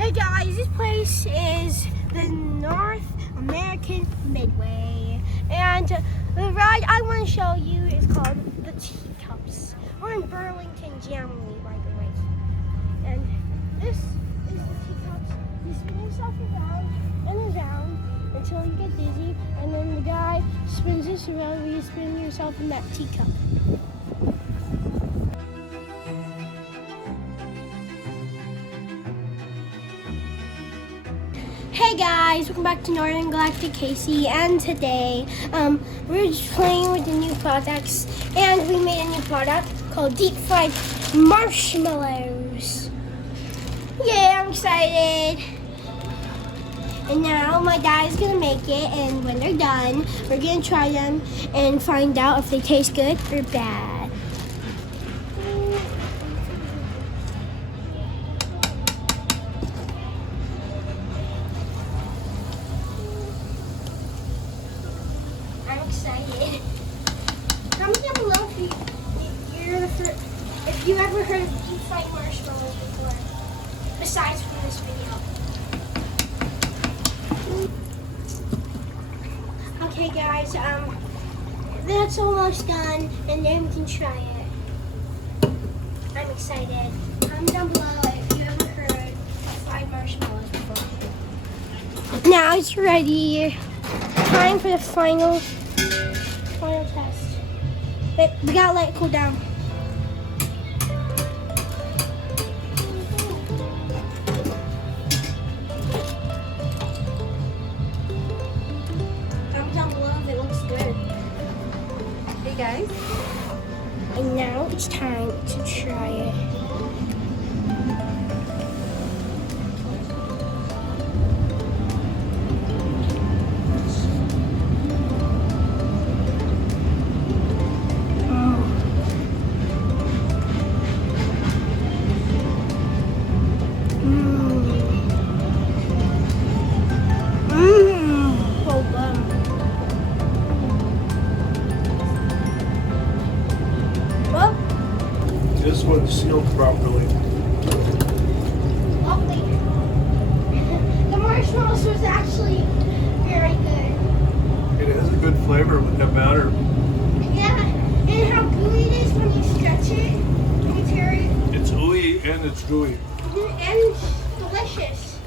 Hey guys, this place is the North American Midway, and the ride I want to show you is called the Teacups. We're in Burlington Jamboree, by the way. And this is the Teacups. You spin yourself around and around until you get dizzy, and then the guy spins this around where you spin yourself in that teacup. Hey guys, welcome back to Northern Galactic Casey, and today we're just playing with the new products, and we made a new product called deep fried marshmallows. Yeah, I'm excited. And now my dad is gonna make it, and when they're done, we're gonna try them and find out if they taste good or bad. I'm excited. Comment down below if you ever heard of deep fried marshmallows before, besides from this video. Okay guys, that's almost done, and then we can try it. I'm excited. Comment down below if you ever heard of fried marshmallows before. Now it's ready. Time for the final test. But we gotta let it cool down. Comment down below if it looks good. Hey guys. And now it's time to try it. This one's sealed properly. Lovely. The marshmallows was actually very good. It has a good flavor with that batter. Yeah, and how gooey it is when you stretch it. You can tear it. It's ooey and it's gooey. And delicious.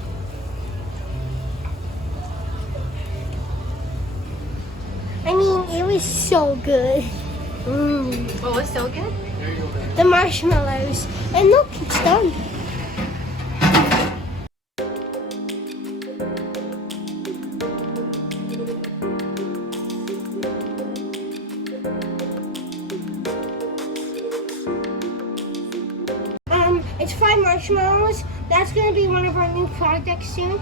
I mean, it was so good. What was so good? There you go, man. The marshmallows. And look, it's done. It's fried marshmallows. That's going to be one of our new products soon.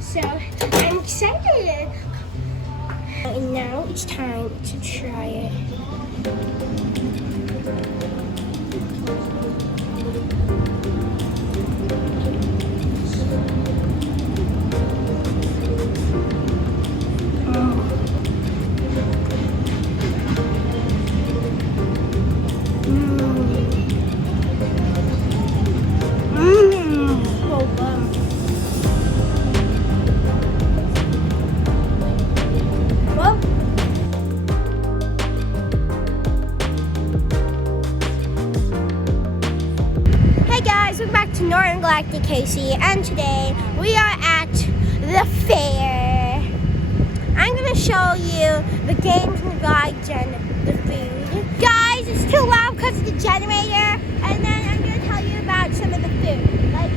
So, I'm excited. And now it's time to try it. Welcome back to Northern Galactic Casey, and today we are at the fair. I'm going to show you the games and the rides and the food. Guys, it's too loud because of the generator, and then I'm going to tell you about some of the food. Like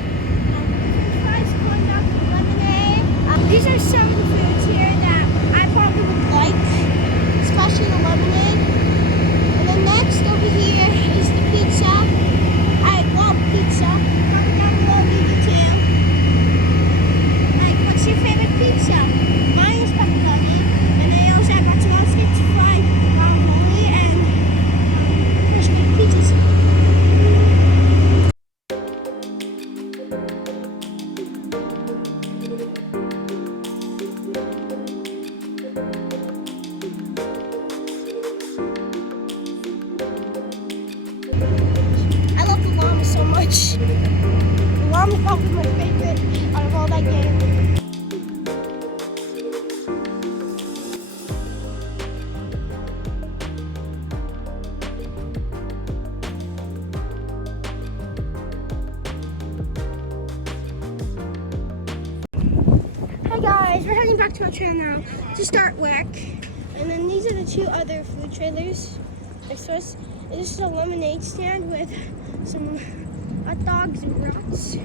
fries, corn dogs, and lemonade. These are some of the foods here that I probably would like, especially the lemonade. And then next over here is the pizza. I love pizza. Comment down below if you do too. Like, what's your favorite pizza? Mine is pepperoni. And then I also have mozzarella sticks, fried guacamole, and crispy pizzas. so much. Llama's probably my favorite. like it. Hi guys, we're heading back to our trail now to start work. And then these are the two other food trailers. This is a lemonade stand with some hot dogs and brats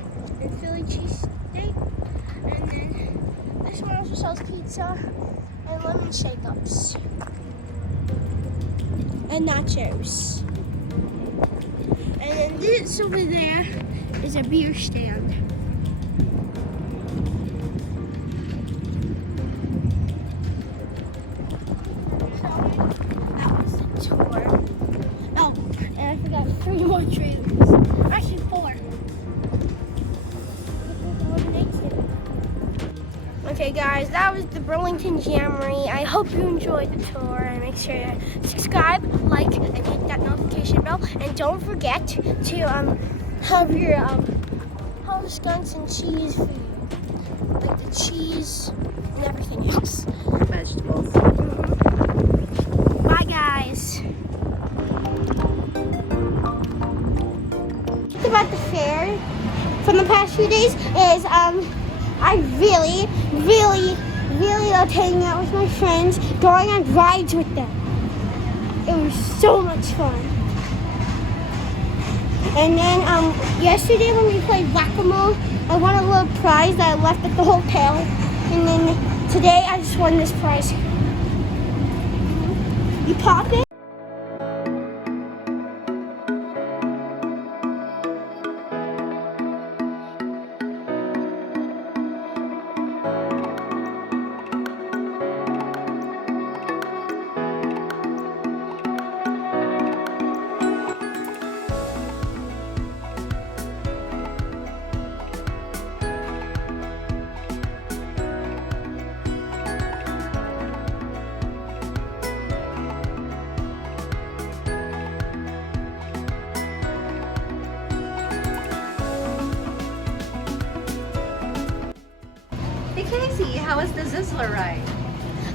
and Philly cheesesteak. And then this one also sells pizza and lemon shake-ups and nachos. And then this over there is a beer stand. Three more trailers. Actually, four. Okay, guys, that was the Burlington Jamboree. I hope you enjoyed the tour, and make sure to subscribe, like, and hit that notification bell. And don't forget to have your honey skunks and cheese food, like the cheese and everything else. Vegetables. Bye, guys. About the fair from the past few days is I really love hanging out with my friends, going on rides with them. It was so much fun. And then yesterday when we played whack-a-mole, I won a little prize that I left at the hotel. And then today I just won this prize. You pop it. Hey Casey, how was the Sizzler ride?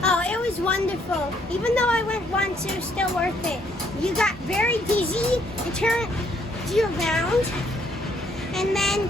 Oh, it was wonderful. Even though I went once, it was still worth it. You got very dizzy, it turned you around, and then